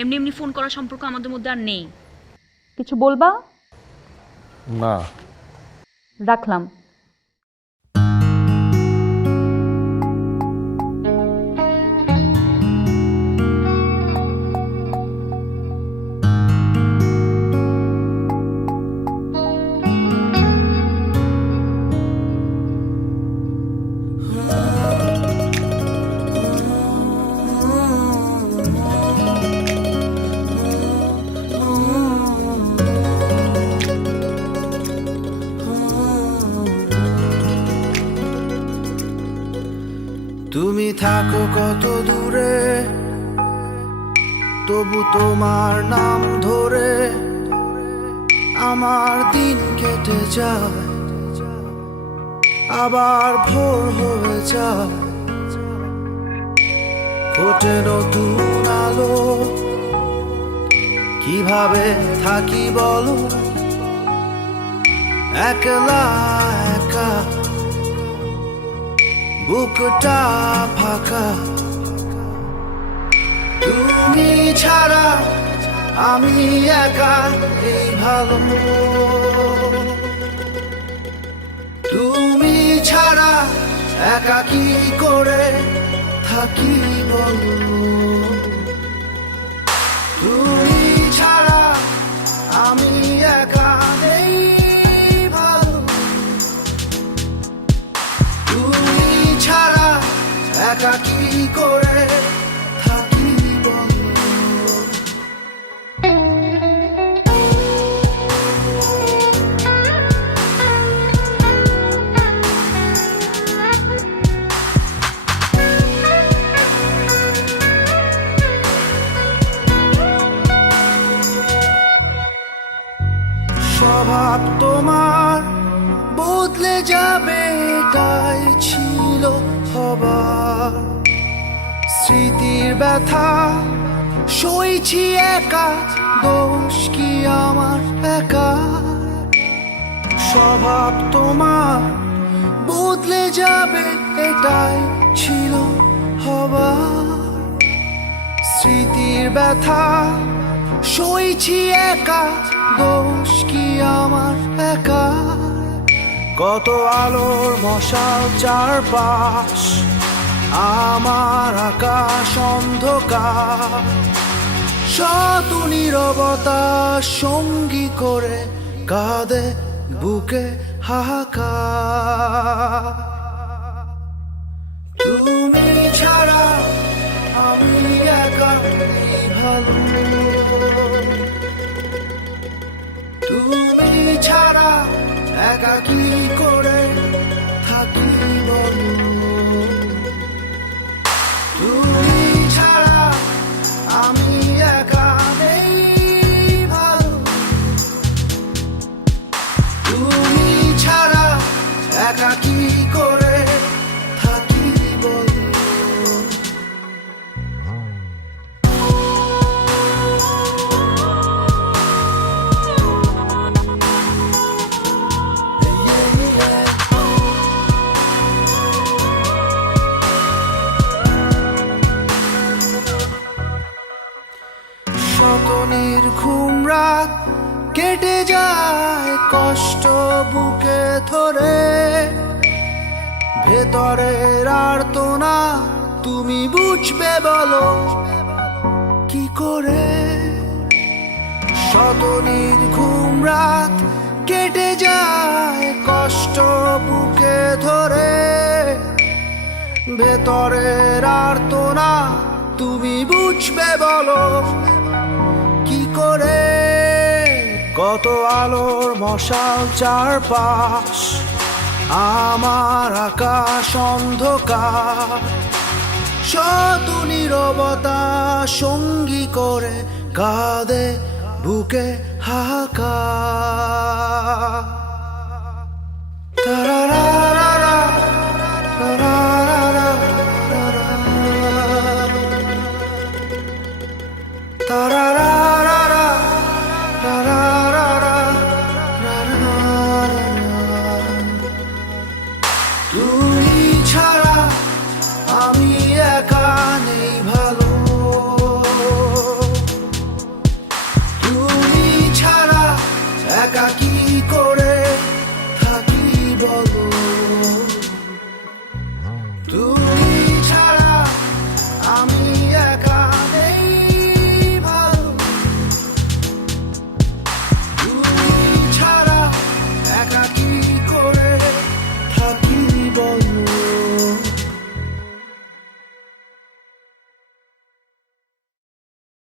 এমনি এমনি ফোন করার সম্পর্ক আমাদের মধ্যে আর নেই। কিছু বলবা? না। রাখলাম। তুমি থাকো কত দূরে, তবু তোমার নাম ধরে আমার দিন কেটে যায়, আবার ভোর হয়ে যায়। ফোটে নতুন আলো, কিভাবে থাকি বলো একলা একা, বুকটা ফাঁকা। তুমি ছাড়া আমি একা, এই ভালো। তুমি ছাড়া একা কি করে থাকি বলো। তুমি ছাড়া আমি একা, এই ভালো। তুমি ছাড়া একা কি করে থাকি বলো। স্বভাব তোমার বদলে যাবে, এটাই ছিল হবার। স্মৃতির ব্যথা সইছি একা, দোষ কি আমার একা। স্বভাব তোমার বদলে যাবে, এটাই ছিল হবার। স্মৃতির ব্যথা সইছি একা, দোষ কি আমার একা। কত আলোর মশাল চারপাশ, আমার আকাশ অন্ধকার। শত নীরবতা সঙ্গী করে কাঁদে বুকে হাহাকার। তুমি ছাড়া আমি একা, এই ভালো। তুমি ছাড়া একা কি করে থাকি বলো। তুমি ছাড়া আমি একা, এই ভালো। তুমি ছাড়া একা কি করে থাকি বলো। শত নির্ঘুম রাত কেটে যায় কষ্ট বুকে ধরে, ভেতরের আর্তনা তুমি বুঝবে বলো কি করে। শত নির্ঘুম রাত কেটে যায় কষ্ট বুকে ধরে, ভেতরের আর্তনা তুমি বুঝবে বলো কি করে। কত আলোর মশাল চারপাশ, আমার আকাশ অন্ধকার। শত নীরবতা সঙ্গী করে কাঁদে বুকে হাহাকার। তারা